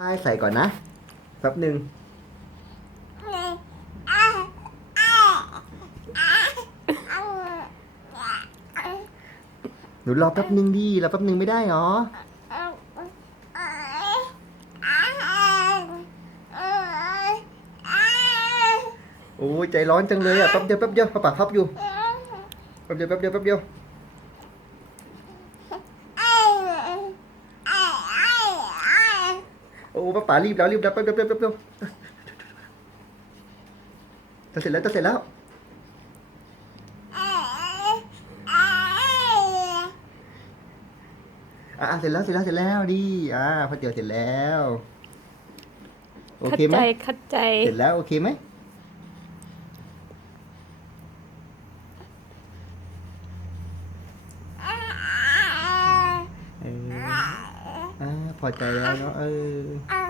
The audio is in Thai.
ผ้าให้ใส่ก่อนนะแป๊บหนึ่งหนูรอแป๊บหนึ่งดิรอแป๊บหนึ่งไม่ได้หรอโอ้ยใจร้อนจังเลยอะแป๊บเดียวแป๊บเดียวปาป๋าพับอยู่แป๊บเดียวแป๊บเดียวแป๊บเดียวโอ้ ป้าป๋ารีบแล้วรีบแล้วแป๊บเดียวแป๊บเดียวแป๊บเดียวจะเสร็จแล้วจะเสร็จแล้วอะอะเสร็จแล้วเสร็จแล้วเสร็จแล้วดิอ่าพอเตี๋ยวเสร็จแล้ว โอคัดเคไหมใจคัดใจ เสร็จแล้วโอเคไหมเอออ่า พอใจแล้วเนาะเออ